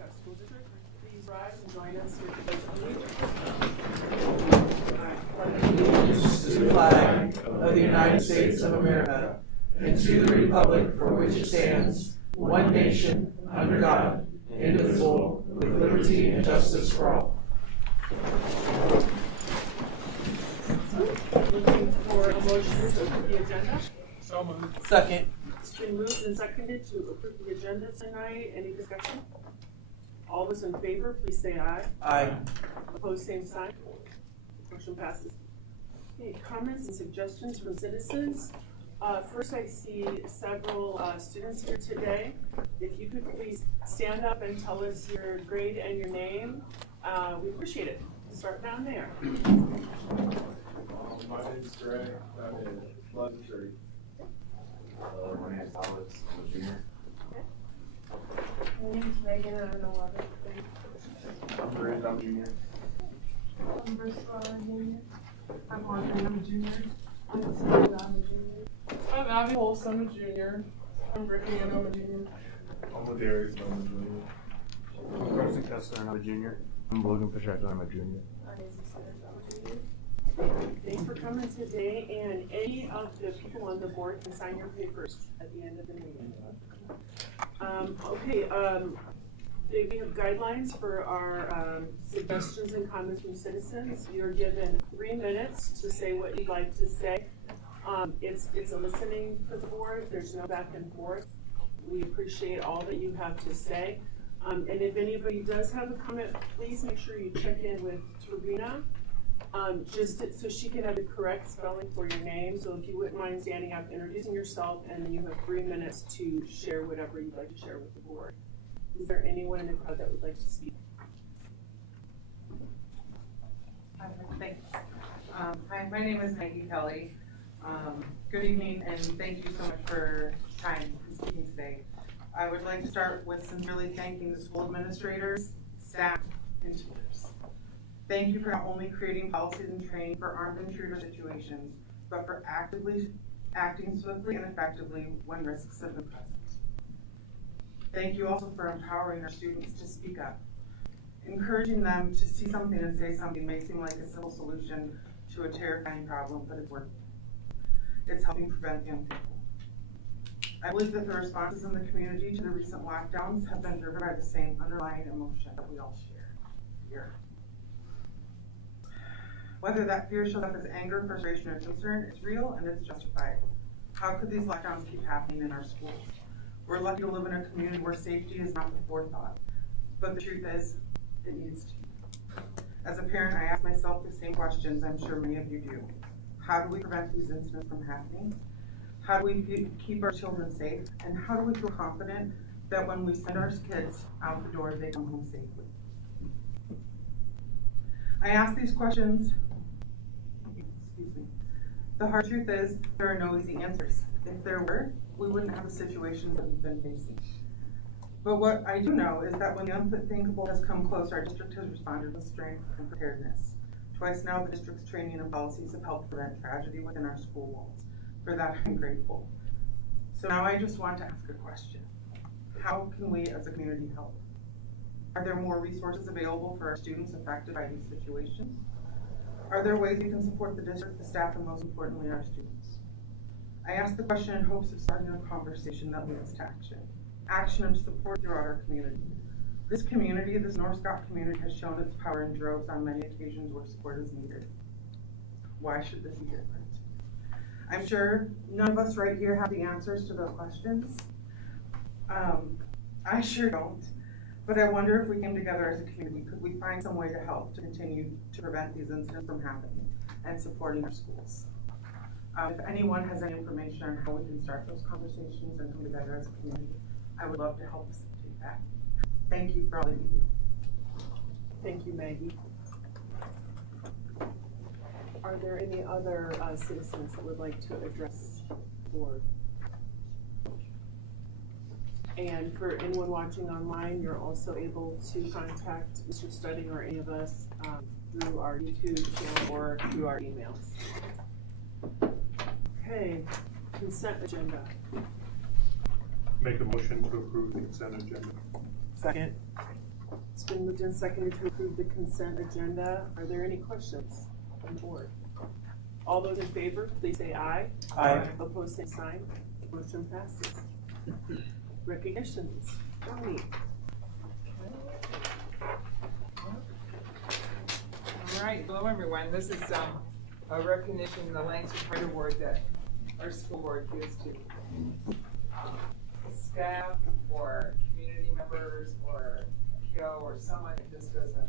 Prescott School District. Please rise and join us with the Pledge of Allegiance. To the flag of the United States of America and to the republic for which it stands, one nation, under God, indivisible, with liberty and justice for all. Looking for a motion to approve the agenda. So moved. Second. It's been moved and seconded to approve the agenda tonight. Any discussion? All those in favor, please say aye. Aye. Opposed, same sign. Motion passes. Okay, comments and suggestions from citizens. First, I see several students here today. If you could please stand up and tell us your grade and your name, we appreciate it. Start down there. My name is Greg. I'm in 11th. My name is Alex. I'm a junior. My name is Megan, I'm an 11th grade. I'm Brandon. I'm a junior. I'm Bristol, I'm a junior. I'm Audrey, I'm a junior. I'm Samantha, I'm a junior. I'm Abby Holst, I'm a junior. I'm Brittany, and I'm a junior. I'm Ladarius. I'm a junior. I'm Carson Kessler. I'm a junior. I'm Logan Pacheco. I'm a junior. I'm Izzy Sitters, I'm a junior. Thanks for coming today, and any of the people on the board can sign your papers at the end of the meeting. We have guidelines for our suggestions and comments from citizens. You're given 3 minutes to say what you'd like to say. It's a listening for the board. There's no back and forth. We appreciate all that you have to say. And if anybody does have a comment, please make sure you check in with Trevina. So she can have the correct spelling for your name. So if you wouldn't mind standing up, introducing yourself, and then you have 3 minutes to share whatever you'd like to share with the board. Is there anyone in the crowd that would like to speak? Thanks. Hi, my name is Maggie Kelly. Good evening, and thank you so much for time and speaking today. I would like to start with sincerely thanking the school administrators, staff, and teachers. Thank you for not only creating policies and training for armed intruder situations, but for actively acting swiftly and effectively when risks have been present. Thank you also for empowering our students to speak up. Encouraging them to see something and say something may seem like a simple solution to a terrifying problem, but it's working. It's helping prevent young people. I believe that the responses in the community to the recent lockdowns have been driven by the same underlying emotion that we all share, fear. Whether that fear shows up as anger, frustration, or concern, it's real and it's justified. How could these lockdowns keep happening in our schools? We're lucky to live in a community where safety is not the forethought, but the truth is, it needs to be. As a parent, I ask myself the same questions I'm sure many of you do. How do we prevent these incidents from happening? How do we keep our children safe? And how do we feel confident that when we send our kids out the door, they come home safely? I ask these questions, excuse me. The hard truth is, there are no easy answers. If there were, we wouldn't have the situations that we've been facing. But what I do know is that when the unthinkable has come close, our district has responded with strength and preparedness. Twice now, the district's training and policies have helped prevent tragedy within our school walls. For that, I'm grateful. So now I just want to ask a question. How can we as a community help? Are there more resources available for our students affected by these situations? Are there ways we can support the district, the staff, and most importantly, our students? I ask the question in hopes of starting a conversation that leads to action. Action of support throughout our community. This community, this North Scott community, has shown its power in droves on many occasions where support is needed. Why should this be different? I'm sure none of us right here have the answers to those questions. I sure don't. But I wonder if we came together as a community, could we find some way to help to continue to prevent these incidents from happening and supporting our schools? If anyone has any information on how we can start those conversations and come together as a community, I would love to help facilitate that. Thank you for all that you do. Thank you, Maggie. Are there any other citizens that would like to address the board? And for anyone watching online, you're also able to contact Mr. Studding or any of us through our YouTube channel or through our emails. Okay, consent agenda. Make a motion to approve the consent agenda. Second. Been moved and seconded to approve the consent agenda. Are there any questions on the board? All those in favor, please say aye. Aye. Opposed, same sign. Motion passes. Recognitions. Tony. All right, hello everyone. This is a recognition, the Langston Hart Award that our school board gives to staff or community members or kiddo or someone that just does a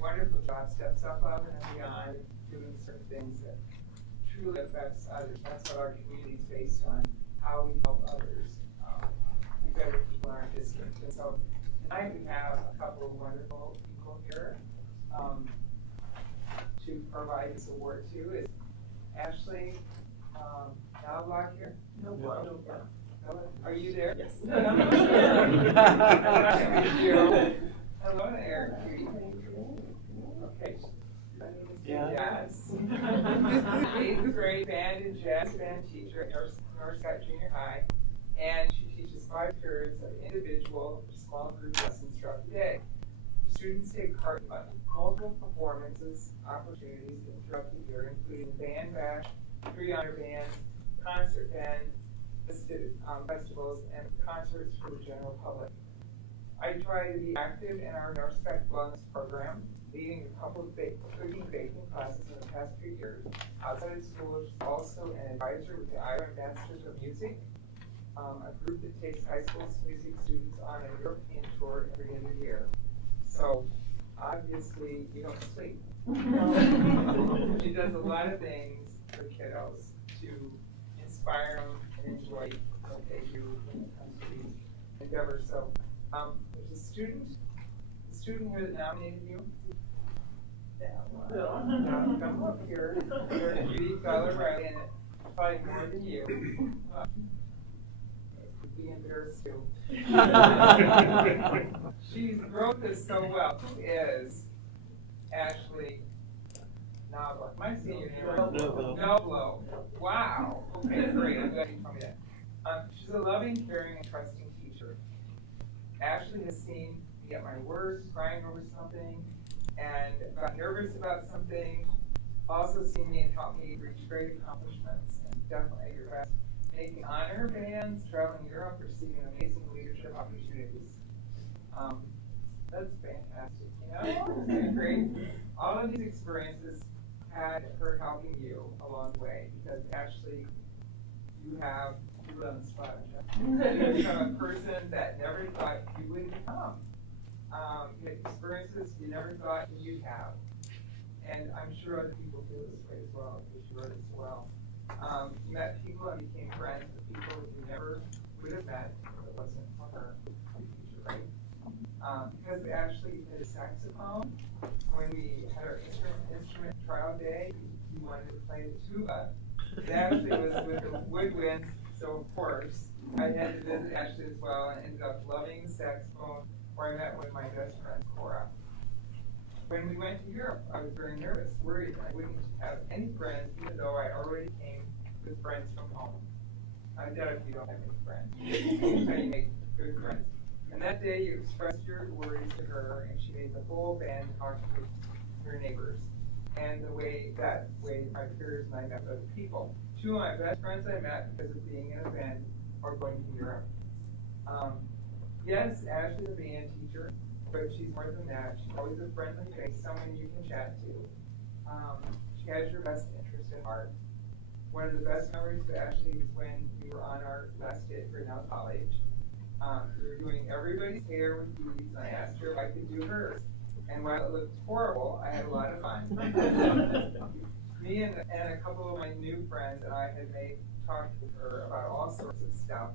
wonderful job, steps up above and beyond, doing certain things that truly affects others. That's what our community is based on, how we help others be better people in our district. And so tonight we have a couple of wonderful people here to provide this award to. Is Ashley Nalbach here? No. Are you there? Yes. Hello to Eric Cutie. Okay. Yeah. Yes. 8th grade band and jazz band teacher at North Scott Junior High, and she teaches 5 periods of individual small group lessons throughout the day. Students take part in multiple performances, opportunities throughout the year, including band bash, 3 honor bands, concert band, festivals, and concerts for the general public. I try to be active in our North Scott Wellness program, leading a couple of cooking baking classes in the past few years. Outside of school, she's also an advisor with the Iowa Masters of Music, a group that takes high school music students on a European tour every other year. So obviously, you don't sleep. She does a lot of things for kiddos to inspire them and enjoy what they do when it comes to these endeavors. So there's a student here that nominated you. Come up here. Judy Fowler Riley, and probably more than you. Be embarrassed too. She wrote this so well. Who is Ashley Nalbach? My senior name. Noblo. Wow. Okay, great. I'm glad you told me that. She's a loving, caring, and trusting teacher. Ashley has seen me at my worst, crying over something, and got nervous about something. Also seen me and helped me reach great accomplishments, and definitely your best. Making honor bands, traveling Europe, receiving amazing leadership opportunities. That's fantastic, you know? It's great. All of these experiences had her helping you along the way, because actually you have on the spot. You become a person that never thought you would become. You had experiences you never thought you'd have. And I'm sure other people feel this way as well, because you wrote it so well. You met people and became friends with people you never would have met if it wasn't for her teacher, right? Because Ashley did a saxophone. When we had our instrument trial day, he wanted to play the tuba. Ashley was with the woodwind, so of course, I had to visit Ashley as well and ended up loving the saxophone, where I met one of my best friends, Cora. When we went to Europe, I was very nervous, worried I wouldn't have any friends, even though I already came with friends from home. I doubt if you don't have any friends. How do you make good friends? And that day you expressed your worries to her, and she made the whole band talk to her neighbors. And that way my peers and I met other people. 2 of my best friends I met because of being in a band or going to Europe. Yes, Ashley's a band teacher, but she's more than that. She's always a friendly face, someone you can chat to. She has your best interest at heart. One of the best memories of Ashley is when we were on our last day at Grinnell College. We were doing everybody's hair with beads, and I asked her if I could do hers. And while it looked horrible, I had a lot of fun. Me and a couple of my new friends and I had talked with her about all sorts of stuff.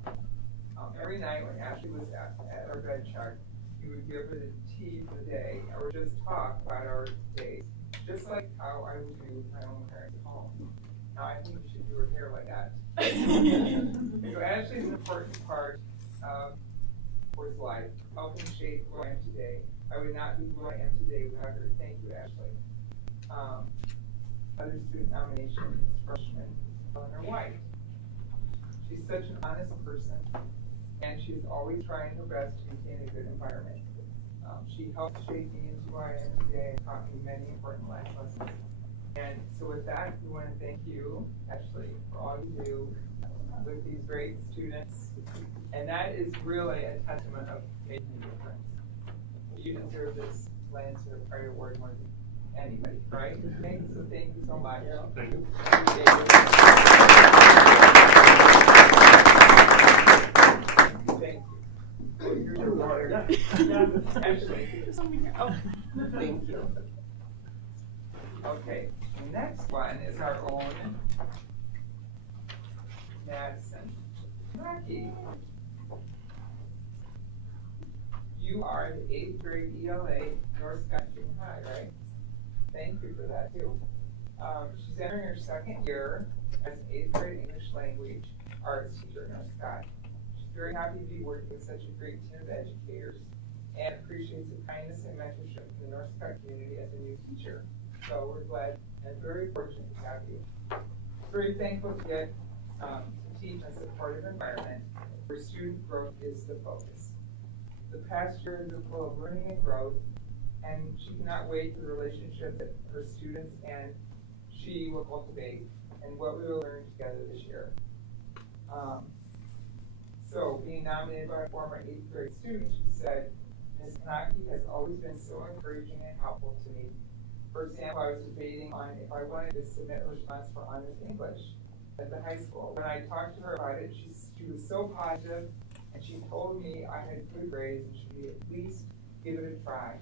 Every night when Ashley was at our bedside, we would give her the tea for the day, or just talk about our days, just like how I would do with my own parents at home. Now I think we should do her hair like that. So Ashley is an important part of Ford's life, helping shape who I am today. I would not be who I am today without her. Thank you, Ashley. Other student nominations, freshman Eleanor White. She's such an honest person, and she's always trying her best to maintain a good environment. She helped shape me into who I am today and taught me many important life lessons. And so with that, we want to thank you, Ashley, for all you do with these great students. And that is really a testament of making a difference. You deserve this Lancer Pride Award more than anybody, right? So thank you so much. Thank you. Thank you. Here's your water. Ashley. Oh, thank you. Okay, the next one is our own Madison Rocky. You are the 8th grade ELA North Scott Junior High, right? Thank you for that too. She's entering her second year as an 8th grade English language arts teacher at North Scott. She's very happy to be working with such a great team of educators and appreciates the kindness and mentorship from the North Scott community as a new teacher. So we're glad and very fortunate to have you. Very thankful to get to teach in a supportive environment where student growth is the focus. The past year has been full of learning and growth, and she cannot wait for the relationship that her students and she will cultivate and what we will learn together this year. So being nominated by a former 8th grade student, she said, Ms. Kanaki has always been so encouraging and helpful to me. For example, I was debating on if I wanted to submit a response for honors English at the high school. When I talked to her about it, she was so positive, and she told me I had good grades and should at least give it a try.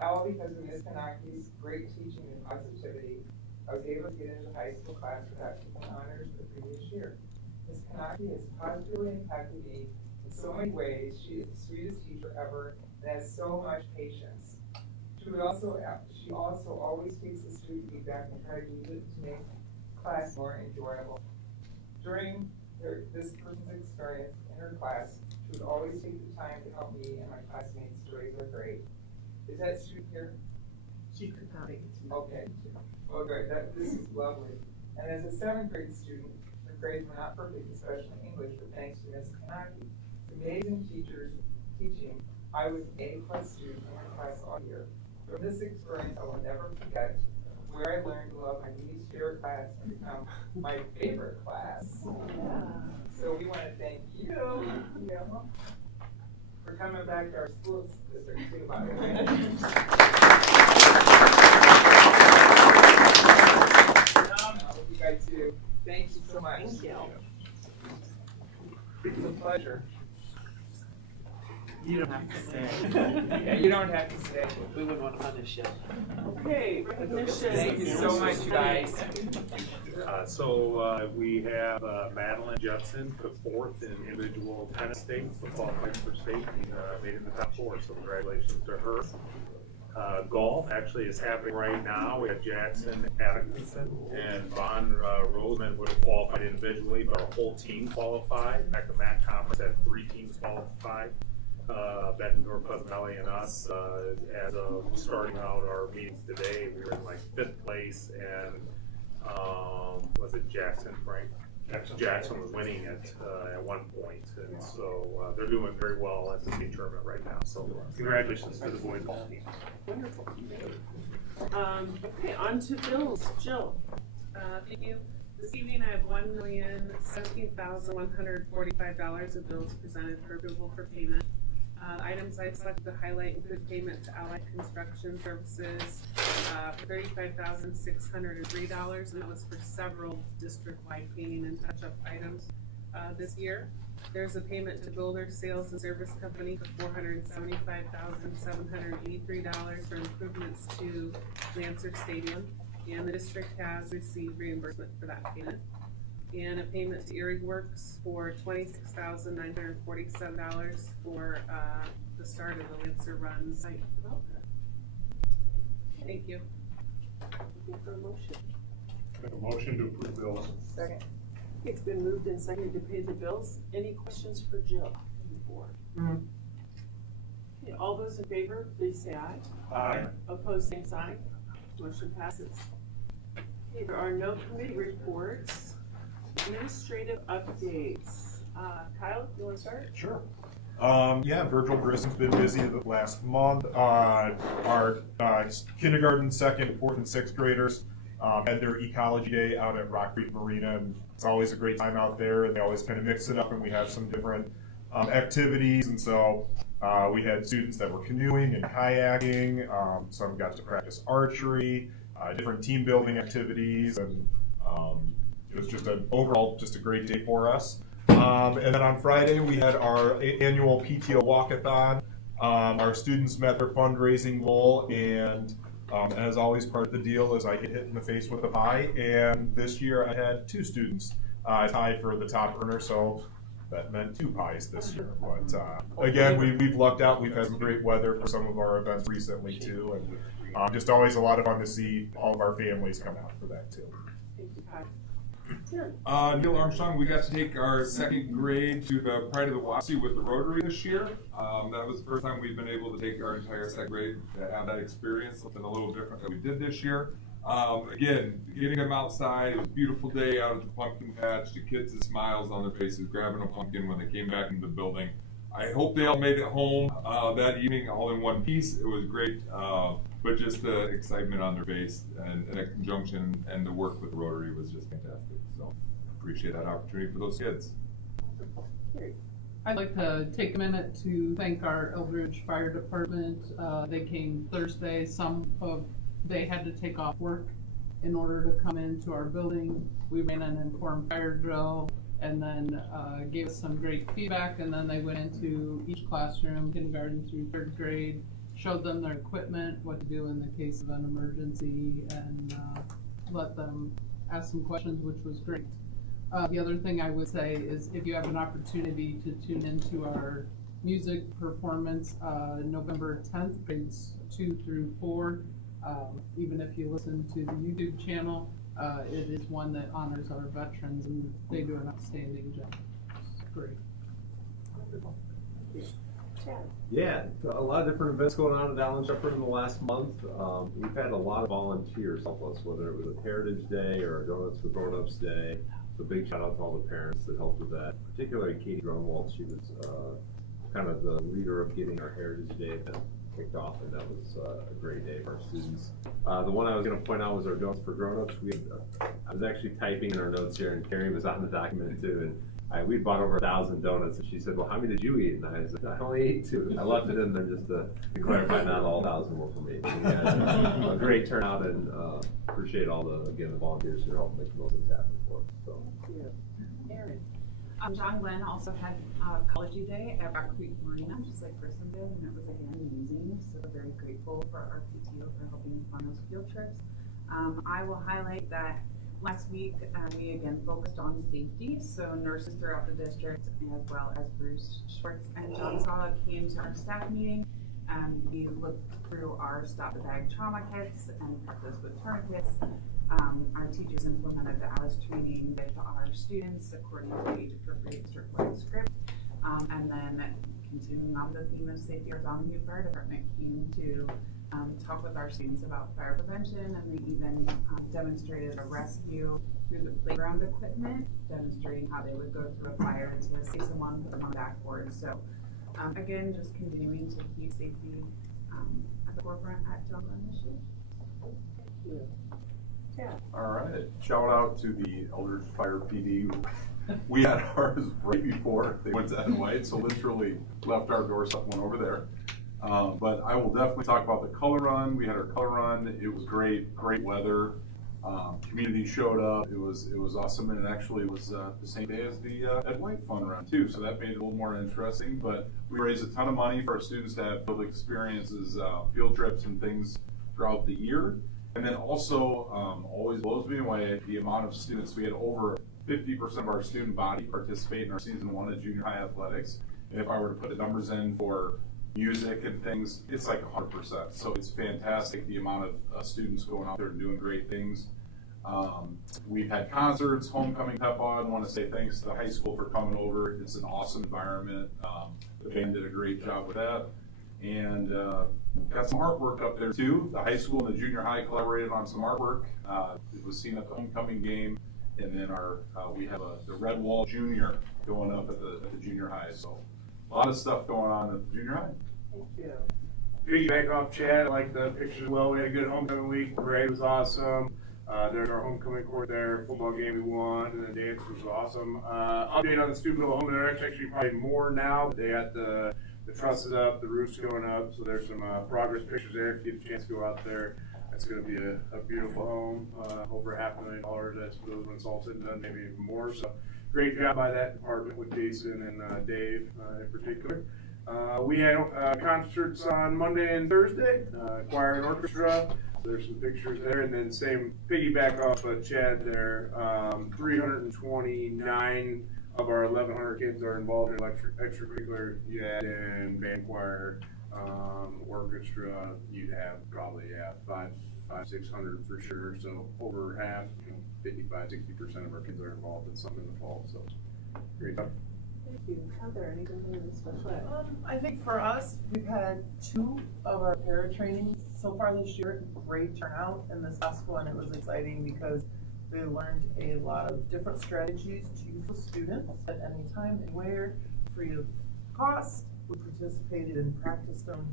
All because of Ms. Kanaki's great teaching and positivity, I was able to get into the high school class without taking honors the previous year. Ms. Kanaki has positively impacted me in so many ways. She is the sweetest teacher ever and has so much patience. She also always takes the student feedback and tries to use it to make class more enjoyable. During this person's experience in her class, she would always take the time to help me and my classmates to raise their grade. Is that student here? She could not make it to Okay. Well, good. This is lovely. And as a 7th grade student, her grades were not perfect, especially English, but thanks to Ms. Kanaki. Amazing teachers teaching, I was an A+ student in her class all year. From this experience, I will never forget where I learned to love my least favorite class and become my favorite class. So we want to thank you, for coming back to our school district too, by the way. You guys too. Thank you so much. Thank you. It's a pleasure. You don't have to stay. Yeah, you don't have to stay. We wouldn't want to punish you. Okay, recognition. Thank you so much, you guys. We have Madeline Judson took 4th in individual tennis state, qualified for state, and made it in the top 4, so congratulations to her. Golf actually is happening right now. We have Jackson Atkinson and Von Roseman would have qualified individually, but our whole team qualified. In fact, the MAC conference had 3 teams qualified. Bettendorf, Cosmelli, and us, as of starting out our meetings today, we were in like 5th place, and was it Jackson, Frank? Jackson was winning it at one point, and so they're doing very well at the state tournament right now. So congratulations to the boys golf team. Wonderful. Okay, on to bills. Jill. Thank you. This evening I have $1,017,145 of bills presented for approval for payment. Items I selected to highlight include payment to Allied Construction Services for $35,603, and that was for several district-wide painting and touch-up items this year. There's a payment to Builder Sales and Service Company for $475,783 for improvements to Lancer Stadium, and the district has received reimbursement for that payment. And a payment to Erie Works for $26,947 for the start of the Lancer Run site development. Thank you. Looking for a motion. Make a motion to approve bills. Second. It's been moved and seconded to pay the bills. Any questions for Jill on the board? Okay, all those in favor, please say aye. Aye. Opposed, same sign. Motion passes. Okay, there are no committee reports. Administrative updates. Kyle, you want to start? Sure. Yeah, Virgil Grissom's been busy the last month. Our kindergarten, second, fourth, and sixth graders had their ecology day out at Rock Creek Marina, and it's always a great time out there, and they always kind of mix it up, and we have some different activities, and so we had students that were canoeing and kayaking, some got to practice archery, different team building activities, and it was just a great day for us. And then on Friday, we had our annual PTO walkathon. Our students met their fundraising goal, and as always, part of the deal is I get hit in the face with a pie. And this year, I had 2 students tied for the top earner, so that meant 2 pies this year. But again, we've lucked out. We've had some great weather for some of our events recently too, and just always a lot of fun to see all of our families come out for that too. Thank you, Pat. Neil Armstrong, we got to take our second grade to the Pride of the Wassee with the Rotary this year. That was the first time we've been able to take our entire second grade to have that experience, something a little different than we did this year. Again, getting them outside, it was a beautiful day out at the pumpkin patch, the kids with smiles on their faces, grabbing a pumpkin when they came back into the building. I hope they all made it home that evening all in one piece. It was great, but just the excitement on their face and that conjunction and the work with Rotary was just fantastic. So appreciate that opportunity for those kids. I'd like to take a minute to thank our Eldridge Fire Department. They came Thursday. They had to take off work in order to come into our building. We ran an informed fire drill and then gave us some great feedback, and then they went into each classroom, kindergarten through 3rd grade, showed them their equipment, what to do in the case of an emergency, and let them ask some questions, which was great. The other thing I would say is if you have an opportunity to tune into our music performance, November 10th, grades 2 through 4, even if you listen to the YouTube channel, it is one that honors our veterans, and they do an outstanding job. It's great. Yeah, a lot of different events going on at Allen Shepherd in the last month. We've had a lot of volunteers help us, whether it was a Heritage Day or a Donuts for Grown-Ups Day. So big shout out to all the parents that helped with that, particularly Katie Grunwald. She was kind of the leader of getting our Heritage Day event kicked off, and that was a great day for our students. The one I was going to point out was our Donuts for Grown-Ups. I was actually typing in our notes here, and Carrie was on the document too. And we bought over 1,000 donuts, and she said, "Well, how many did you eat?" And I said, "I only ate 2." I left it in there just to clarify, not all 1,000 were for me. We had a great turnout, and appreciate all the volunteers who helped make most of this happen for us. So. Aaron. John Glenn also had Ecology Day at Rock Creek Marina, just like Grissom did, and it was again amazing. So we're very grateful for our PTO for helping fund those field trips. I will highlight that last week we again focused on safety. So nurses throughout the district, as well as Bruce Schwartz and John Sala, came to our staff meeting. We looked through our Stop the Bag trauma kits and practiced with tourniquets. Our teachers implemented the Alice training with our students according to age-appropriate district-wide script. And then continuing on the theme of safety, our Donahue Fire Department came to talk with our students about fire prevention, and they even demonstrated a rescue through the playground equipment, demonstrating how they would go through a fire to save someone, put them on backboard. So again, just continuing to keep safety at the forefront at John Glenn this year. Thank you. All right, shout out to the Eldridge Fire PD. We had ours right before they went to Ed White, so literally left our doorstep, went over there. But I will definitely talk about the color run. We had our color run. It was great weather. Community showed up. It was awesome, and it actually was the same day as the Ed White fun run too. So that made it a little more interesting. But we raised a ton of money for our students to have field experiences, field trips, and things throughout the year. And then also, always blows me away the amount of students. We had over 50% of our student body participate in our season 1 of junior high athletics. And if I were to put the numbers in for music and things, it's like 100%. So it's fantastic the amount of students going out there and doing great things. We've had concerts, homecoming pep on. I want to say thanks to the high school for coming over. It's an awesome environment. The band did a great job with that. And got some artwork up there too. The high school and the junior high collaborated on some artwork. It was seen at the homecoming game. And then we have the Red Wall Junior going up at the junior high. So a lot of stuff going on at junior high. Thank you. Piggyback off Chad, I like the pictures as well. We had a good homecoming week. Parade was awesome. There's our homecoming court there. Football game we won, and the dance was awesome. Update on the Steubenville home. There's actually probably more now. They got the trusses up, the roof's going up, so there's some progress pictures there. If you get a chance to go out there, it's going to be a beautiful home. Over $500,000. That's when it's all said and done, maybe even more. So great job by that department with Jason and Dave in particular. We had concerts on Monday and Thursday, choir and orchestra. There's some pictures there, and then same piggyback off of Chad there. 329 of our 1,100 kids are involved in extracurricular. You add in band, choir, orchestra. You'd have probably 600 for sure. So over half, 55-60% of our kids are involved in something in the fall. So great job. Thank you. Heather, anything from the special ed? I think for us, we've had 2 of our para trainings so far this year. Great turnout in this last one. It was exciting because they learned a lot of different strategies to use with students at any time, anywhere, free of cost. We participated and practiced them.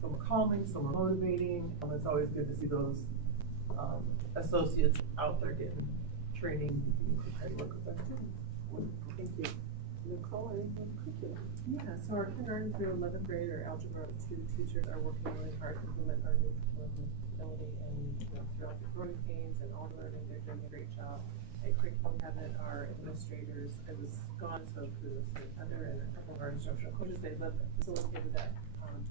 Some were calming, some were motivating. It's always good to see those associates out there getting training, being prepared to work with their students. Thank you. Nicole, anything curriculum? Yeah, so our kindergarten through 11th grade, our Algebra 2 teachers are working really hard to implement our new ability and throughout the growing pains and all learning, they're doing a great job. At Curriculum Cabinet, our administrators, I was gone, so kudos to Heather and a couple of our instructional coaches, they facilitated that on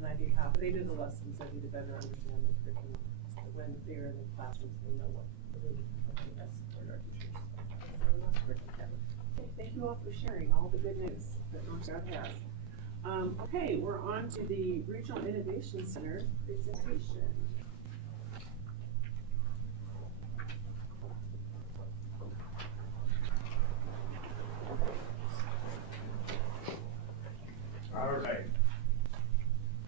my behalf. They did the lessons that we to better understand the curriculum. So when they're in the classrooms, they know what really best support our teachers. So that's Curriculum Cabinet. Thank you all for sharing all the good news that North Star has. Okay, we're on to the Regional Innovation Center presentation. All right.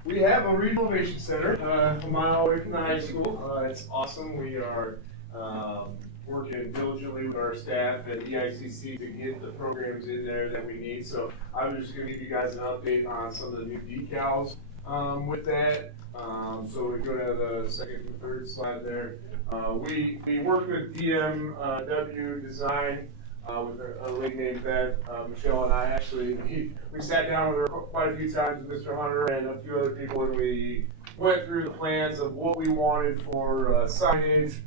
We have a Regional Innovation Center a mile away from the high school. It's awesome. We are working diligently with our staff at EICC to get the programs in there that we need. So I'm just going to give you guys an update on some of the new decals with that. So we go to the second and third slide there. We work with DMW Design with a lady named Beth, Michelle and I actually, we sat down with her quite a few times with Mr. Hunter and a few other people, and we went through the plans of what we wanted for signage,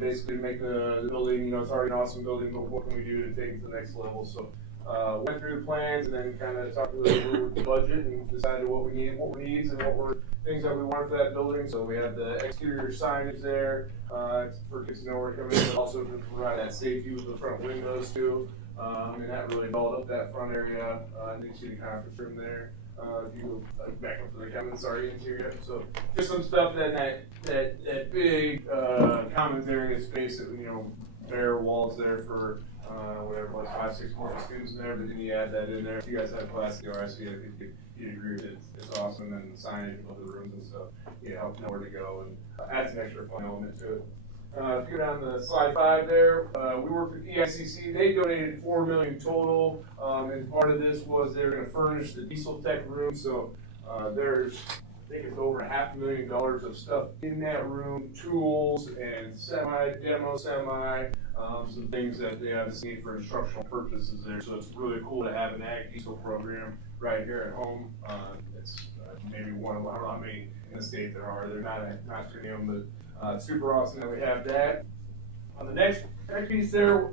basically to make the building, it's already an awesome building, but what can we do to take it to the next level? So went through the plans and then kind of talked a little bit with the budget and decided what we need, what we need, and what were things that we wanted for that building. So we have the exterior signage there for kids to know where we're coming in, but also to provide that safety with the front windows too. And that really dolled up that front area. You can see the conference room there. If you go back up to the cabinets already interior. So just some stuff that big commons area space that bare walls there for whatever it was, 5-6 more students in there, but then you add that in there. If you guys have class at the RSC, I think you'd agree with it. It's awesome, and the signage of the rooms and stuff, help know where to go and adds an extra fun element to it. If you go down to slide 5 there, we worked with EICC. They donated $4 million total, and part of this was they're going to furnish the diesel tech room. So there's, I think it's over $500,000 of stuff in that room, tools and demo semi, some things that they obviously need for instructional purposes there. So it's really cool to have an ag diesel program right here at home. It's maybe one of, I don't know how many in the state there are. They're not too many of them, but super awesome that we have that. On the next piece there,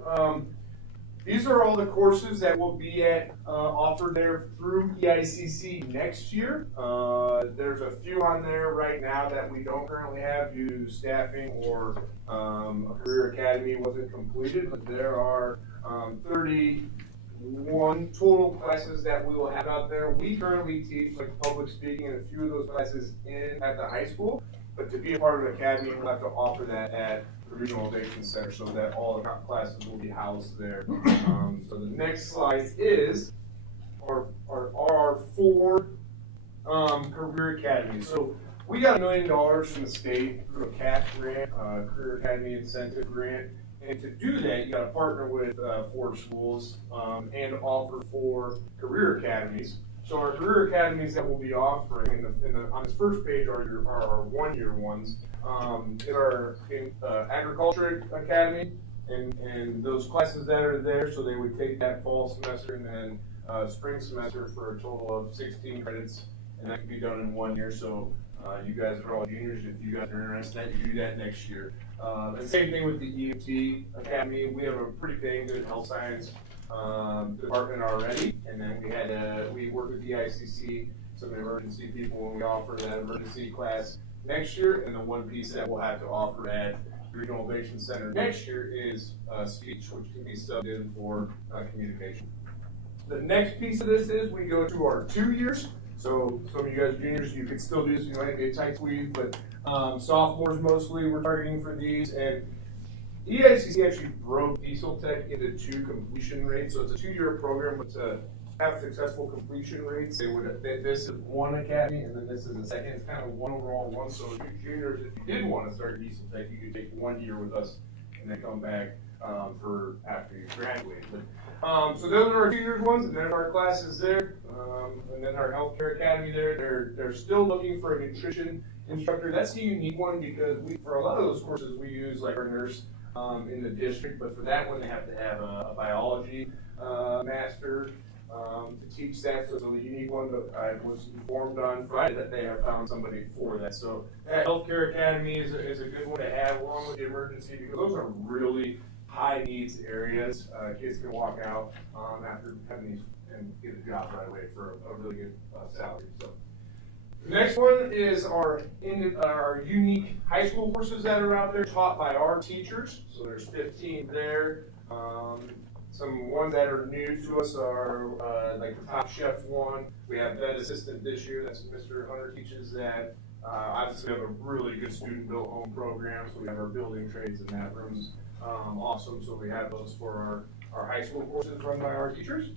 these are all the courses that will be offered there through EICC next year. There's a few on there right now that we don't currently have due to staffing or a career academy wasn't completed, but there are 31 total classes that we will have out there. We currently teach like public speaking and a few of those classes at the high school, but to be a part of an academy, we'll have to offer that at the Regional Innovation Center so that all the classes will be housed there. So the next slide is our 4 career academies. So we got $1 million from the state through a CAF grant, Career Academy Incentive Grant, And to do that, you gotta partner with 4 schools and offer 4 career academies. So our career academies that we'll be offering on this first page are our 1-year ones. In Agriculture Academy, and those classes that are there, so they would take that fall semester and then spring semester for a total of 16 credits, and that can be done in 1 year. So you guys are all juniors. If you guys are interested, you do that next year. And same thing with the EMT Academy. We have a pretty dang good health science department already, and then we work with the ICC, some emergency people, when we offer that emergency class next year. And the one piece that we'll have to offer at Regional Innovation Center next year is speech, which can be subbed in for communication. The next piece of this is we go to our 2 years. So some of you guys juniors, you could still do this, you might be a tight squeeze, but sophomores mostly we're targeting for these. And EICC actually broke Diesel Tech into 2 completion rates. So it's a 2-year program with have successful completion rates. This is one academy, and then this is the second. It's kind of one overall one. So if you juniors, if you did want to start Diesel Tech, you could take 1 year with us and then come back for after you graduate. But, so those are our 2 years ones, and then our classes there, and then our healthcare academy there. They're still looking for a nutrition instructor. That's the unique one because for a lot of those courses we use like our nurse in the district, but for that one they have to have a biology master to teach that. So the unique one that I was informed on Friday that they have found somebody for that. So that healthcare academy is a good one to have along with the emergency because those are really high needs areas. Kids can walk out after having these and get a job right away for a really good salary. So the next one is our unique high school courses that are out there taught by our teachers. So there's 15 there. Some ones that are new to us are like the Top Chef one. We have Vet Assistant this year. That's Mr. Hunter teaches that. Obviously, we have a really good student-built home program, so we have our building trades and that room's awesome. So we have those for our high school courses run by our teachers.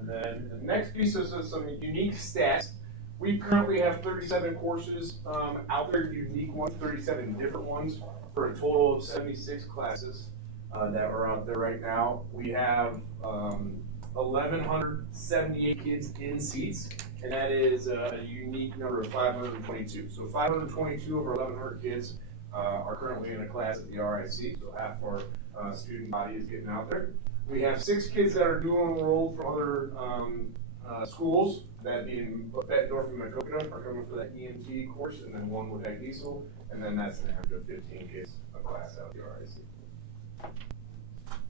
And then the next piece is some unique stats. We currently have 37 courses out there, unique ones, 37 different ones for a total of 76 classes that are out there right now. We have 1,178 kids in seats, and that is a unique number of 522. So 522 of our 1,100 kids are currently in a class at the RIC, so half our student body is getting out there. We have 6 kids that are dual enrolled from other schools, that being Bettendorf and Macokota are coming for that EMT course, and then 1 with Ag Diesel, and then that's an average of 15 kids a class out at the RIC.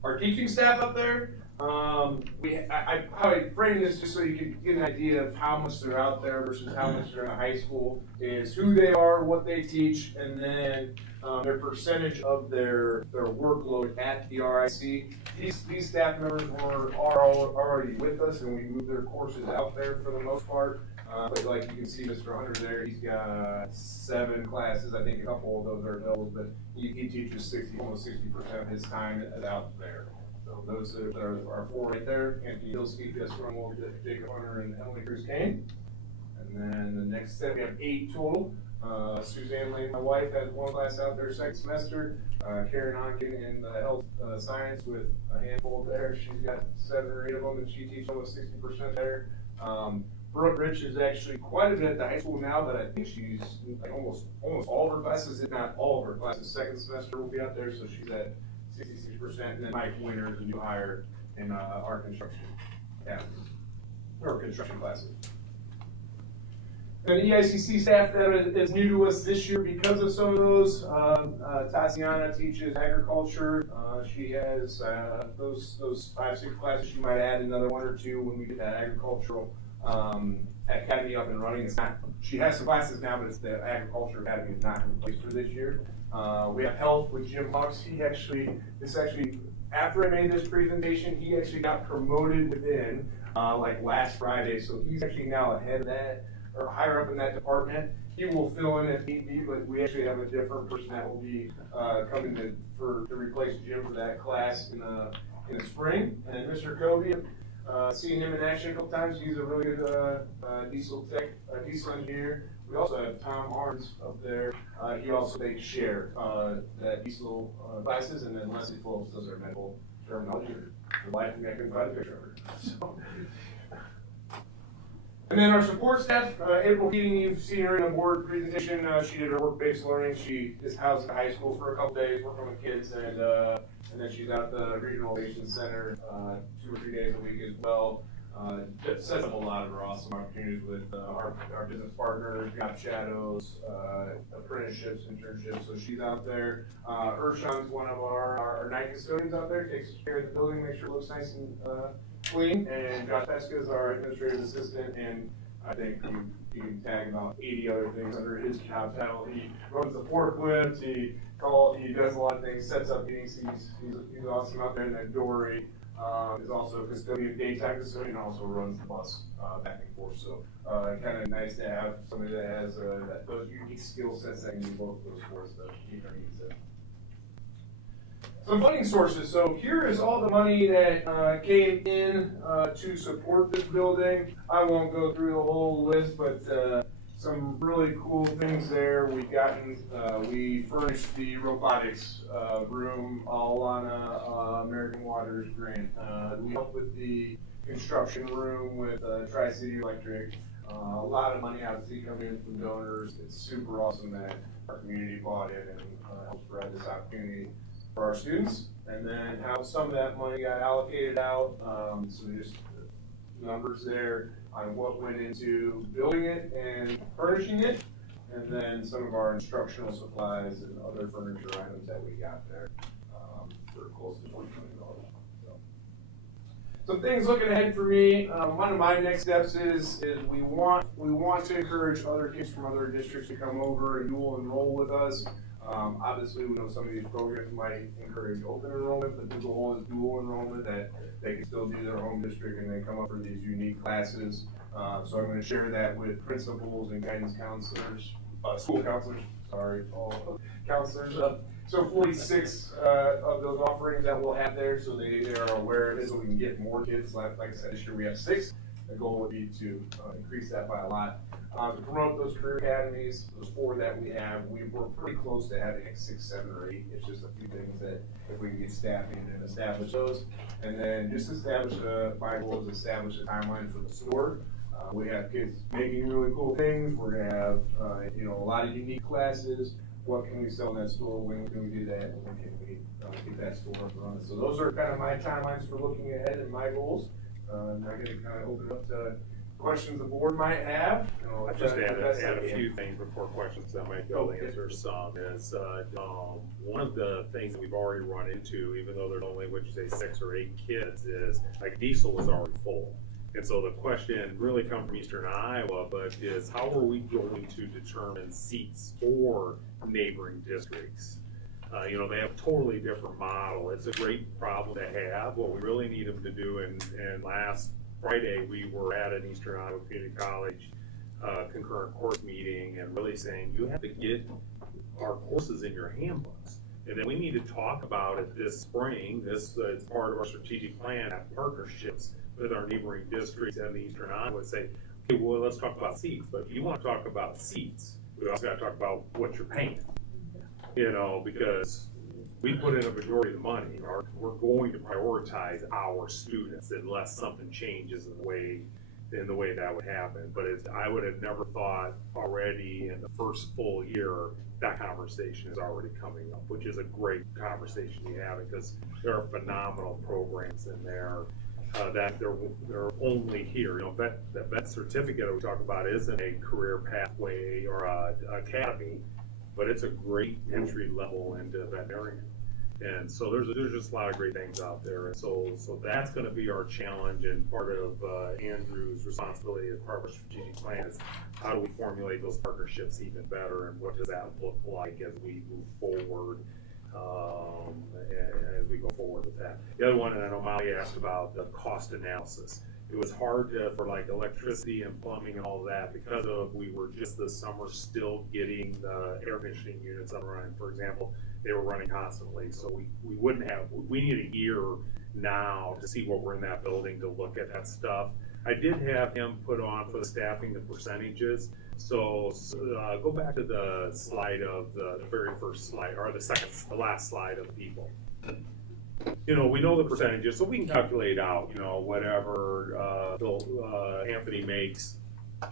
Our teaching staff up there, I probably frame this just so you can get an idea of how much they're out there versus how much they're in a high school, is who they are, what they teach, and then their percentage of their workload at the RIC. These staff members are already with us, and we move their courses out there for the most part. But like you can see Mr. Hunter there, he's got 7 classes. I think a couple of those are doubles, but he teaches almost 60% of his time out there. So those are our 4 right there. Anthony Hilski, Jess Grunwald, Jacob Hunter, and Emily Cruz Kane. And then the next set, we have 8 total. Suzanne Lane, my wife, has 1 class out there second semester. Karen Onken in the health science with a handful there. She's got 7 or 8 of them, and she teaches almost 60% there. Brooke Rich is actually quite a bit at the high school now, but I think she's like almost all of her classes, if not all of her classes, second semester will be out there, so she's at 66%. And then Mike Winter is a new hire in our construction construction classes. And the EICC staff that is new to us this year because of some of those. Tatiana teaches agriculture. She has those 5-6 classes. She might add another 1 or 2 when we get that agricultural academy up and running. It's not. She has some classes now, but it's the agriculture academy is not in place for this year. We have health with Jim Hawks. After I made this presentation, he actually got promoted within like last Friday, so he's actually now ahead of that, or higher up in that department. He will fill in if need be, but we actually have a different person that will be coming to replace Jim for that class in the spring. And Mr. Kobe, seen him in action a couple times. He's a really good diesel engineer. We also have Tom Arns up there. He also takes share that diesel classes, and then Leslie Phillips does our medical terminology. The life of me, I couldn't find a picture of her. So. And then our support staff, April Keating, you've seen her in a board presentation. She did her work-based learning. She is housed at high school for a couple days, working with kids, and then she's at the Regional Relations Center 2 or 3 days a week as well. That sets up a lot of our awesome opportunities with our business partners, job shadows, apprenticeships, internships. So she's out there. Urshan's one of our night custodians out there, takes care of the building, makes sure it looks nice and clean. And Josh Pesca is our administrative assistant, and I think you can tag about 80 other things under his job title. He runs the forklift, he does a lot of things, sets up meetings. He's awesome out there. And then Dory is also a custodian, daytime custodian, and also runs the bus back and forth. So kind of nice to have somebody that has those unique skill sets that can do both of those for us to meet our needs. Some funding sources. So here is all the money that came in to support this building. I won't go through the whole list, but some really cool things there. We furnished the robotics room all on a American Waters grant. We helped with the construction room with Tri-City Electric. A lot of money obviously coming in from donors. It's super awesome that our community bought in and helped provide this opportunity for our students. And then how some of that money got allocated out. So just numbers there on what went into building it and furnishing it, and then some of our instructional supplies and other furniture items that we got there for close to $20 million. So, some things looking ahead for me. One of my next steps is we want to encourage other kids from other districts to come over and dual enroll with us. Obviously, we know some of these programs might encourage open enrollment, but the goal is dual enrollment, that they can still do their home district and then come up for these unique classes. So I'm going to share that with principals and guidance counselors, school counselors, sorry, all counselors. So 46 of those offerings that we'll have there, so they are aware of it, so we can get more kids. Like I said, this year we have 6. The goal would be to increase that by a lot. To promote those career academies, those 4 that we have, we're pretty close to having like 6, 7, or 8. It's just a few things that if we can get staffing and establish those. And then just establish my goal is establish a timeline for the store. We have kids making really cool things. We're gonna have a lot of unique classes. What can we sell in that store? When can we do that? And when can we get that store up and running? So those are kind of my timelines for looking ahead and my goals. I'm going to kind of open up to questions the board might have. I'll just add a few things before questions that might be able to answer some. Is one of the things that we've already run into, even though there's only, 6 or 8 kids, is like diesel was already full. And so the question really comes from Eastern Iowa, but is how are we going to determine seats for neighboring districts? They have a totally different model. It's a great problem to have. What we really need them to do, and last Friday we were at an Eastern Iowa Community College concurrent course meeting and really saying, you have to get our courses in your handbooks. And then we need to talk about it this spring. This is part of our strategic plan, have partnerships with our neighboring districts and the Eastern Iowa. Say, okay, well, let's talk about seats. But if you want to talk about seats, we also got to talk about what you're paying. Because we put in a majority of the money. We're going to prioritize our students unless something changes in the way that would happen. But I would have never thought already in the first full year that conversation is already coming up, which is a great conversation to have because there are phenomenal programs in there that they're only here. The vet certificate that we talk about isn't a career pathway or a academy, but it's a great entry level into veterinarian. And so there's just a lot of great things out there. And so that's going to be our challenge, and part of Andrew's responsibility as part of our strategic plan is how do we formulate those partnerships even better, and what does that look like as we move forward, as we go forward with that. The other one, and I know Molly asked about the cost analysis. It was hard for like electricity and plumbing and all of that because we were just this summer still getting the air conditioning units up and running. For example, they were running constantly, so we need a year now to see what we're in that building to look at that stuff. I did have him put on for the staffing the percentages. So, go back to the slide of the very first slide, or the last slide of people. You know, we know the percentages, so we can calculate out, you know, whatever, Anthony makes,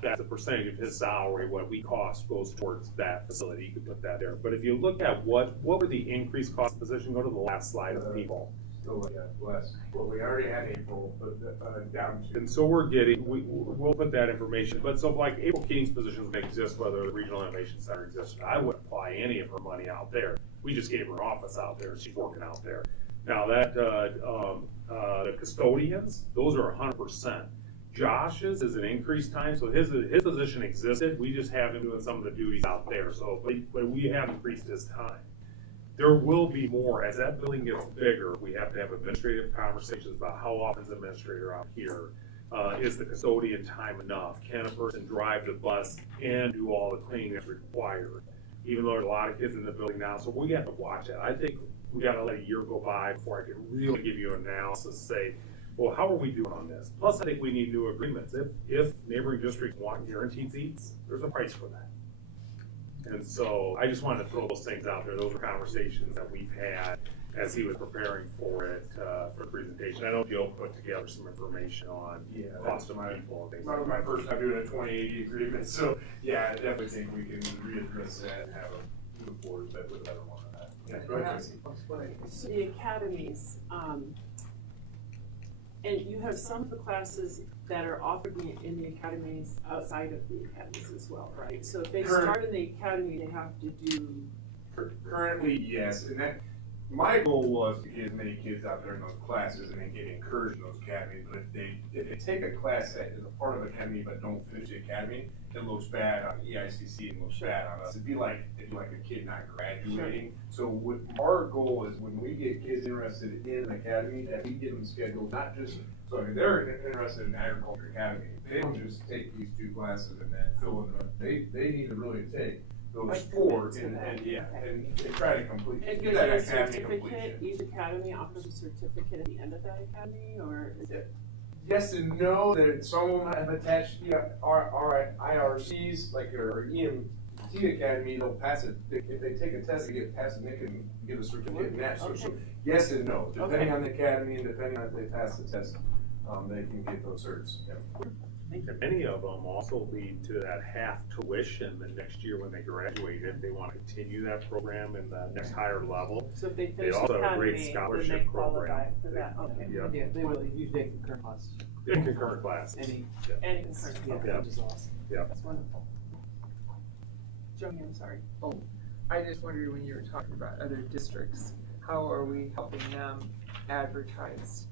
that's a percentage of his salary, what we cost goes towards that facility, you could put that there. But if you look at what were the increased cost position, go to the last slide of people. Still, yeah, less, well, we already had April, but, down to. And so we'll put that information, but so like April Keating's positions may exist, whether the Regional Innovation Center exists. I wouldn't apply any of her money out there. We just gave her an office out there, she's working out there. Now that, the custodians, those are 100%. Josh's is an increased time, so his position existed, we just have him doing some of the duties out there, so, but we have increased his time. There will be more, as that building gets bigger, we have to have administrative conversations about how often is the administrator out here. Is the custodian time enough? Can a person drive the bus and do all the cleaning that's required? Even though there's a lot of kids in the building now, so we have to watch that. I think we gotta let a year go by before I can really give you an analysis, say, well, how are we doing on this? Plus, I think we need new agreements. If neighboring districts want guaranteed seats, there's a price for that. And so I just wanted to throw those things out there. Those are conversations that we've had as he was preparing for it, for the presentation. I know Joe put together some information on cost of people and things like that. My first time doing a 2080 agreement, so yeah, I definitely think we can readdress that and have a move forward with a better one on that. Yeah, go ahead, Tracy. So the academies, and you have some of the classes that are offered in the academies outside of the academies as well, right? So if they start in the academy, they have to do. Currently, yes, and that, my goal was to get as many kids out there in those classes and then get encouraged in those academies, but if they take a class that is a part of the academy but don't finish the academy, it looks bad on EICC and looks bad on us. It'd be like a kid not graduating. So what our goal is, when we get kids interested in an academy, that we get them scheduled, not just, so if they're interested in agriculture academy, they don't just take these 2 classes and then fill in they need to really take those 4 and try to complete. And get you that get a academy certificate, completion. each academy offers a certificate at the end of that academy, or is it? Yes and no, that some of them have attached, our IRCs, like our EMT Academy, they'll pass it. If they take a test, they get passed and they can get a certificate in that. So yes and no, depending on the academy and depending on if they pass the test, they can get those certs. Yeah. And many of them also lead to that half tuition the next year when they graduate, if they want to continue that program in the next higher level. So if they finish also the have a great academy, then scholarship they qualify program. for that, okay. Yeah. They will usually take concurrent classes. In concurrent classes. Any concurrent, Yeah, okay. which is awesome. Yeah. That's wonderful. Joni, I'm sorry. Oh, I just wondered when you were talking about other districts, how are we helping them advertise?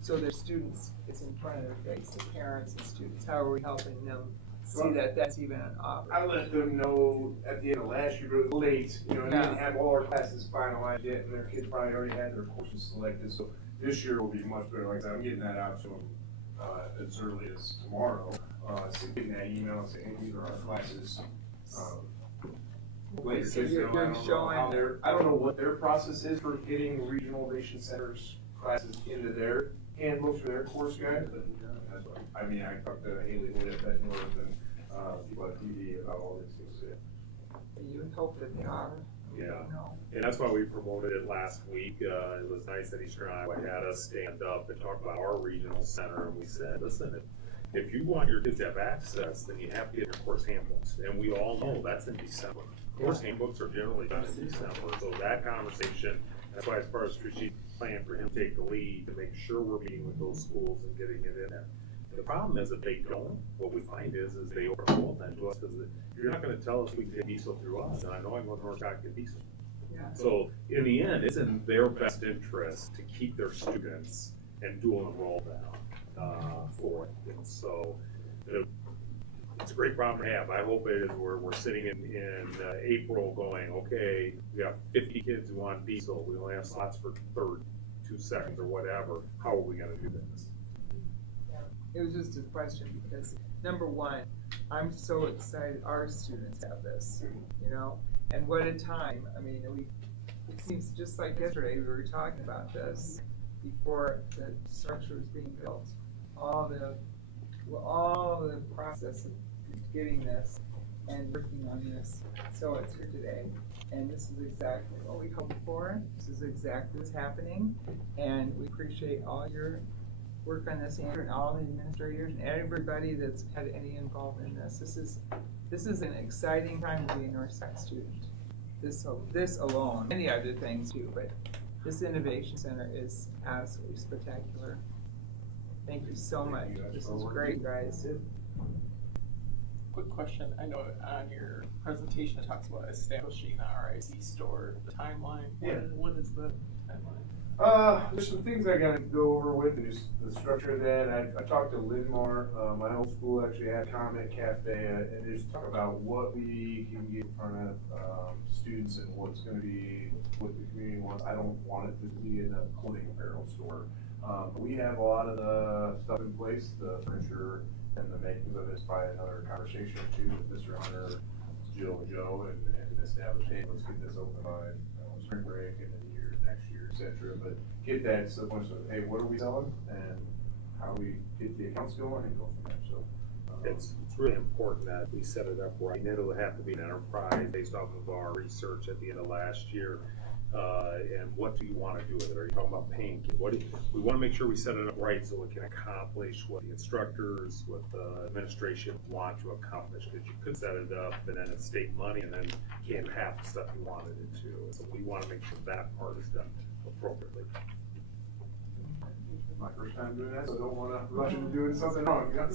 So their students, it's in front of their face, the parents and students, how are we helping them see that that's even an offer? I let them know at the end of last year, but it was late, they didn't have all our classes finalized yet, and their kids probably already had their courses selected, so this year will be much better. Like I said, I'm getting that out to them, as early as tomorrow, so getting that email and saying, hey, these are our classes. Later, So kids, you're I don't know what their process is for getting Regional Innovation Centers classes into their handbooks for their course guide, but that's what, I mean, I talked to Haley Hood at Beth North and, people at TV about all these things, yeah. You would hope that they are. Yeah, and that's why we promoted it last week. It was nice that Eastern Iowa had us stand up and talk about our regional center, and we said, listen, if you want your kids to have access, then you have to get your course handbooks, and we all know that's in December. Course handbooks are generally done in December, so that conversation, that's why as far as strategic plan for him to take the lead, to make sure we're meeting with those schools and getting it in there. The problem is if they don't, what we find is they overhold that to us, because you're not gonna tell us we can get diesel through us, and I know I'm going to North Carolina to get diesel. Yeah. So in the end, it's in their best interest to keep their students and dual enroll them for it. And so it's a great problem to have. I hope it is we're sitting in April going, okay, we got 50 kids who want diesel. We only have slots for third, 2 seconds or whatever. How are we gonna do this? It was just a question because, number one, I'm so excited our students have this, and what a time. I mean, it seems just like yesterday we were talking about this before the structure was being built. All the process of getting this and working on this. So it's here today. And this is exactly what we hoped for. This is exactly what's happening. And we appreciate all your work on this, Andrew, and all the administrators and everybody that's had any involvement in this. This is an exciting time to be a Northside student. This alone, many other things too, but this Innovation Center is absolutely spectacular. Thank you so much. This is great, guys. Quick question, I know on your presentation it talks about establishing the RIC store, the timeline. Yeah. What is the timeline? There's some things I gotta go over with, and just the structure of that. I talked to Linmar, my old school actually had a comment cafe, and just talk about what we can get in front of students and what's gonna be what the community wants. I don't want it to be in a clothing apparel store. We have a lot of the stuff in place, the furniture and the makings of it's probably another conversation or two with Mr. Hunter, Jill and Joe, and establish, hey, let's get this open by spring break and then next year, et cetera. But get that to the point of, hey, what are we selling and how do we get the accounts going and go from there. So it's really important that we set it up right. It'll have to be an enterprise based off of our research at the end of last year. And what do you want to do with it? Are you talking about paying kids? We want to make sure we set it up right so we can accomplish what the instructors, what the administration want to accomplish. Because you could set it up and then it's state money and then you can't have the stuff you wanted it to. So we want to make sure that part is done appropriately. My first time doing that, so I don't want to rush into doing something wrong. You know?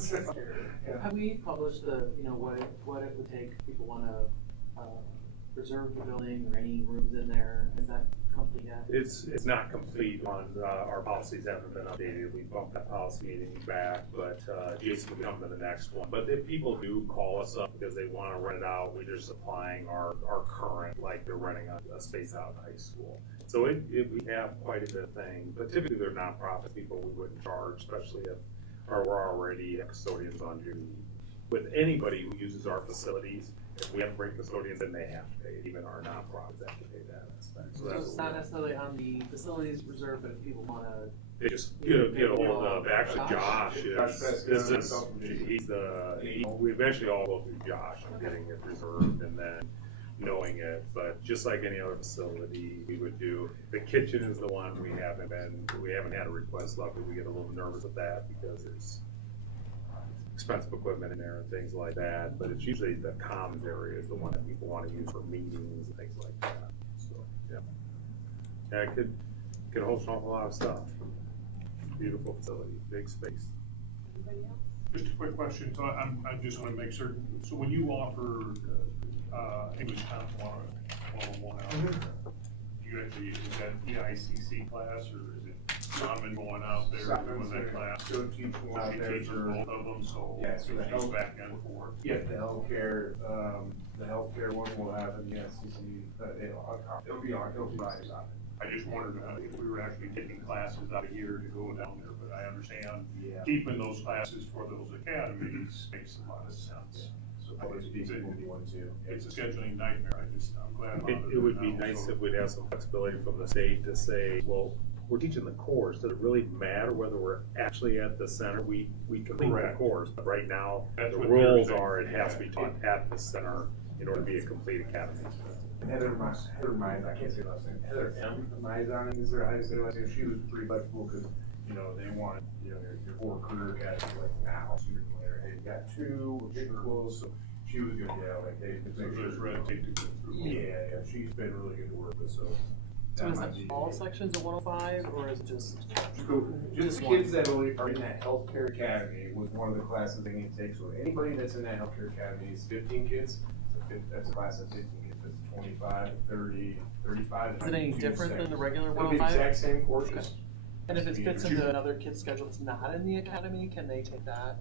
Yeah. Have we published what it would take if people want to reserve the building or any rooms in there? Is that complete yet? It's not complete on, our policies haven't been updated. We bumped that policy meeting back, but Jason will come to the next one. But if people do call us up because they want to rent it out, we're just supplying our current, like they're renting a space out in high school. So we have quite a bit of things, but typically they're nonprofit people we wouldn't charge, especially if we're already custodians on duty. With anybody who uses our facilities, if we have to bring custodians in, they have to pay. Even our nonprofits have to pay that aspect. So it's not necessarily on the facilities reserve, but if people want to. They just get a hold of, actually Josh we eventually all go through Josh on getting it reserved and then knowing it. But just like any other facility we would do, the kitchen is the one we haven't had a request. Luckily, we get a little nervous with that because there's expensive equipment in there and things like that, but it's usually the commons area is the one that people want to use for meetings and things like that. So yeah, it could host an awful lot of stuff. Beautiful facility, big space. Just a quick question. So I just want to make certain. So when you offer English Content 101 out, is that EICC class or is it Donovan going out there doing that class? Go teach one out there for both of them, so yeah, so it goes back and forth. Yeah, the healthcare one will have an EICC. It'll be on. I just wondered if we were actually taking classes out of here to go down there, but I understand keeping those classes for those academies makes a lot of sense. So it's a scheduling nightmare. I'm glad it would be nice if we'd have some flexibility from the state to say, well, we're teaching the course. Does it really matter whether we're actually at the center? We complete the course, but right now the rules are it has to be taught at the center in order to be a complete academy. Heather Mize, I can't say last name. Heather M. Mizon is there. I say last name. She was pretty flexible because they wanted your whole career academy like now. Sooner than later, hey, you got two, we're getting close. So she was good. Yeah, like hey, there's red tape to go through. Yeah, she's been really good to work with. So is that all sections of 105, or is it just kids that are in that healthcare academy was one of the classes they need to take. So anybody that's in that healthcare academy is 15 kids. That's a class of 15 kids. 25, 30, 35. Is it any different than the regular 105? It'll be the exact same courses. Okay. And if it fits into another kid's schedule that's not in the academy, can they take that?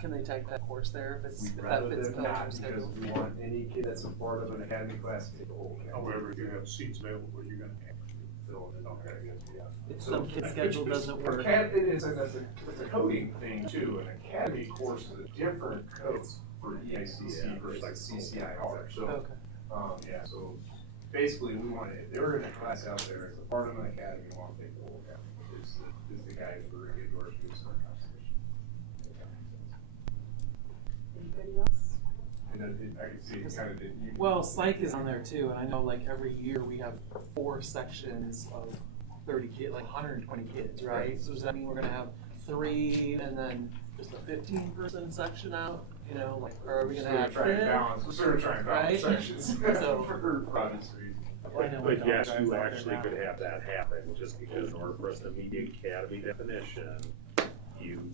Can they take that course there if that fits into their schedule? Because we want any kid that's a part of an academy class to take the whole academy. However, if you have seats available, you're going to have to fill it in. Okay, yeah. If some kid's schedule doesn't work. It's a coding thing too. An academy course is a different code for EICC versus like CCIR. So. So basically we want if they're in a class out there as a part of an academy, we want to take the whole academy. Is the guys who are good to our students in our competition. Anybody else? I can see it kind of did. Well, psych is on there too, and I know like every year we have 4 sections of 30 kids, like 120 kids, right? So does that mean we're gonna have 3 and then just a 15-person section out? You know, like, or are we gonna have 10? We're sort of trying to balance Right? sections So- for obvious reasons. But yes, you actually could have that happen, just because in order for us to meet the academy definition, you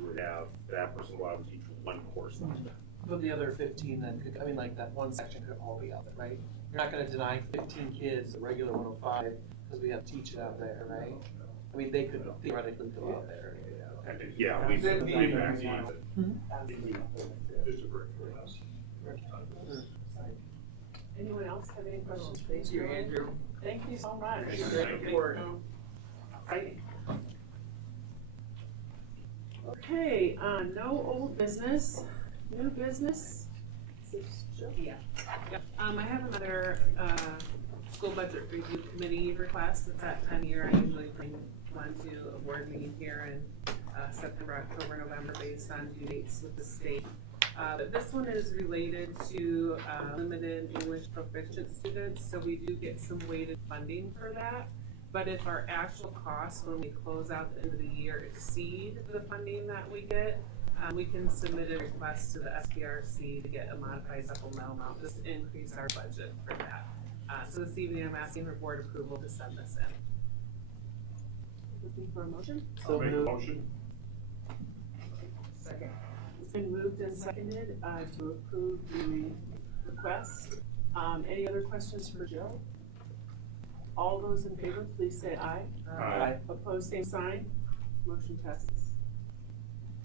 would have that person go out and teach one course on that. But the other 15 then could, I mean, like that one section could all be out there, right? You're not gonna deny 15 kids the regular 105 because we have teach it out there, right? I mean, they could theoretically go out there. Yeah, we've maximized it. Just a break for us. Anyone else have any questions? Thank you, Andrew. Thank you so much. Great report. Exciting. Okay, no old business, new business. Yeah. I have another, school budget review committee request. It's that time of year. I usually bring one to a board meeting here in, September, October, November, based on due dates with the state. But this one is related to, limited English proficient students, so we do get some weighted funding for that. But if our actual costs when we close out the end of the year exceed the funding that we get, we can submit a request to the SPRC to get a modified supplemental amount, just to increase our budget for that. So this evening, I'm asking for board approval to send this in. Looking for a motion? I'll make a motion. Second. It's been moved and seconded, to approve the request. Any other questions for Jill? All those in favor, please say aye. Aye. Opposed, same sign. Motion passes.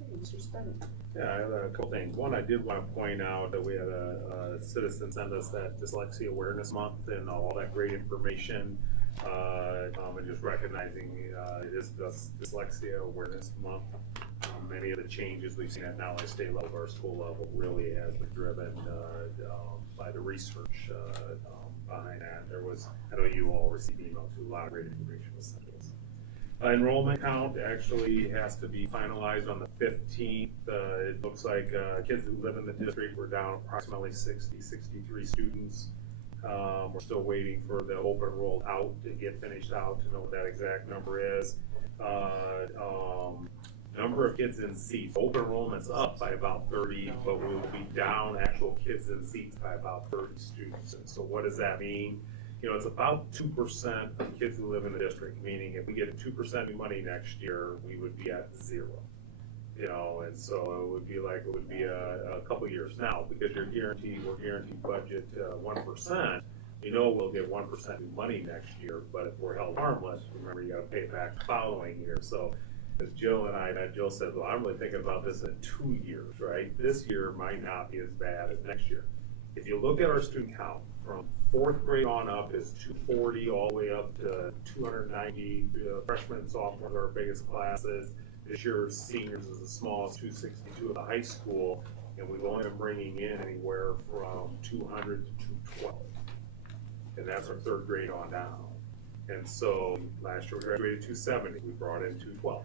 Okay, Mr. Spence. Yeah, I have a couple things. One, I did want to point out that we had a citizen send us that Dyslexia Awareness Month and all that great information. And just recognizing it is Dyslexia Awareness Month. Many of the changes we've seen at not only state level but our school level really has been driven by the research behind that. I know you all received emails to a lot of great information was sent to us. Enrollment count actually has to be finalized on the 15th. It looks like kids who live in the district were down approximately 63 students. We're still waiting for the open enrolled out to get finished out to know what that exact number is. Number of kids in seats. Open enrollment's up by about 30, but we will be down actual kids in seats by about 30 students. And so what does that mean? You know, it's about 2% of kids who live in the district, meaning if we get 2% new money next year, we would be at 0. You know, and so it would be like, it would be a couple years now, because we're guaranteed budget 1%. We know we'll get 1% new money next year, but if we're held harmless, remember you gotta pay it back the following year. So as Jill and I met, Jill said, well, I'm really thinking about this in 2 years, right? This year might not be as bad as next year. If you look at our student count, from 4th grade on up is 240 all the way up to 290. Freshmen and sophomores are our biggest classes. This year, seniors is the smallest, 262 in the high school, and we've only been bringing in anywhere from 200 to 212. And that's our 3rd grade on down. And so last year we graduated 270, we brought in 212.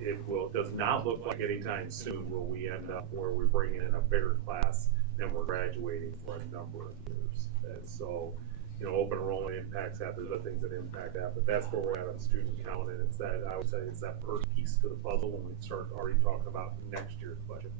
It does not look like anytime soon will we end up where we're bringing in a bigger class than we're graduating for a number of years. And so, you know, open enrollment impacts that, there's other things that impact that, but that's where we're at on student count, and it's that, I would say, it's that first piece to the puzzle when we start already talking about next year's budget.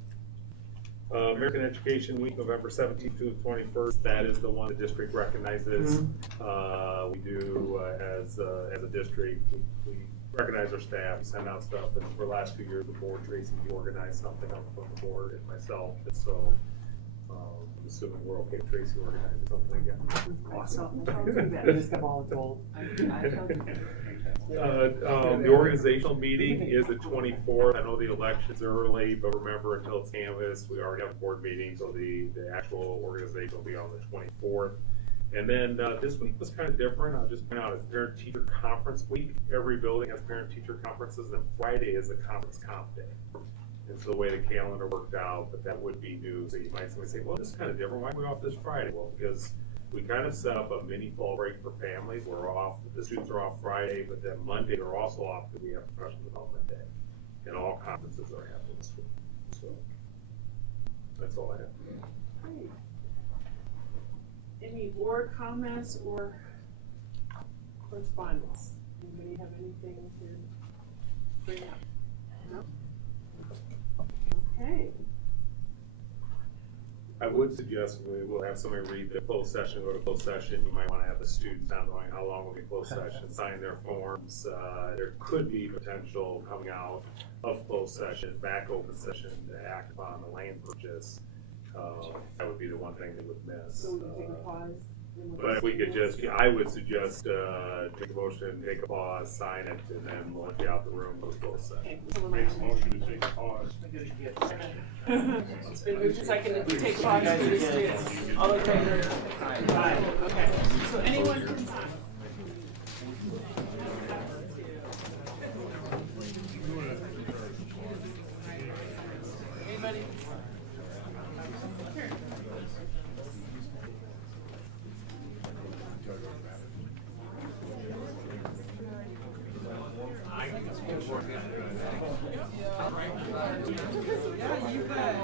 American Education Week, November 17th to the 21st, that is the one the district recognizes. We do, as a district, we recognize our staff, send out stuff, and for the last 2 years, the board, Tracy, you organized something up from the board and myself, and so I'm assuming we're okay with Tracy organizing something again. Awesome. I just got voluntold. The organizational meeting is the 24th. I know the election's early, but remember, until it's canvassed, we already have a board meeting, so the actual organization will be on the 24th. And then this week was kind of different. I'll just point out, it's Parent Teacher Conference Week. Every building has Parent Teacher Conferences, and Friday is a conference comp day. And so the way the calendar worked out, but that would be new. So you might say, well, this is kind of different. Why are we off this Friday? Well, because we kind of set up a mini fall break for families. We're off, the students are off Friday, but then Monday they're also off because we have Professional Development Day. And all conferences are happening this week. So That's all I have. Great. Any board comments or correspondence? Anybody have anything to bring up? No? Okay. I would suggest we will have somebody read the closed session, go to closed session. You might want to have the students not knowing how long will be closed session, sign their forms. There could be potential coming out of closed session, back open session to act upon the land purchase. That would be the one thing they would miss. So we can take a pause. But if we could just, I would suggest, take a motion, take a pause, sign it, and then we'll let you out the room, go to closed session. Makes a motion to take a pause. It's been moved and seconded to take pause for the students. All in favor? Aye. Okay. So anyone can sign. Anybody? Yeah, you bet.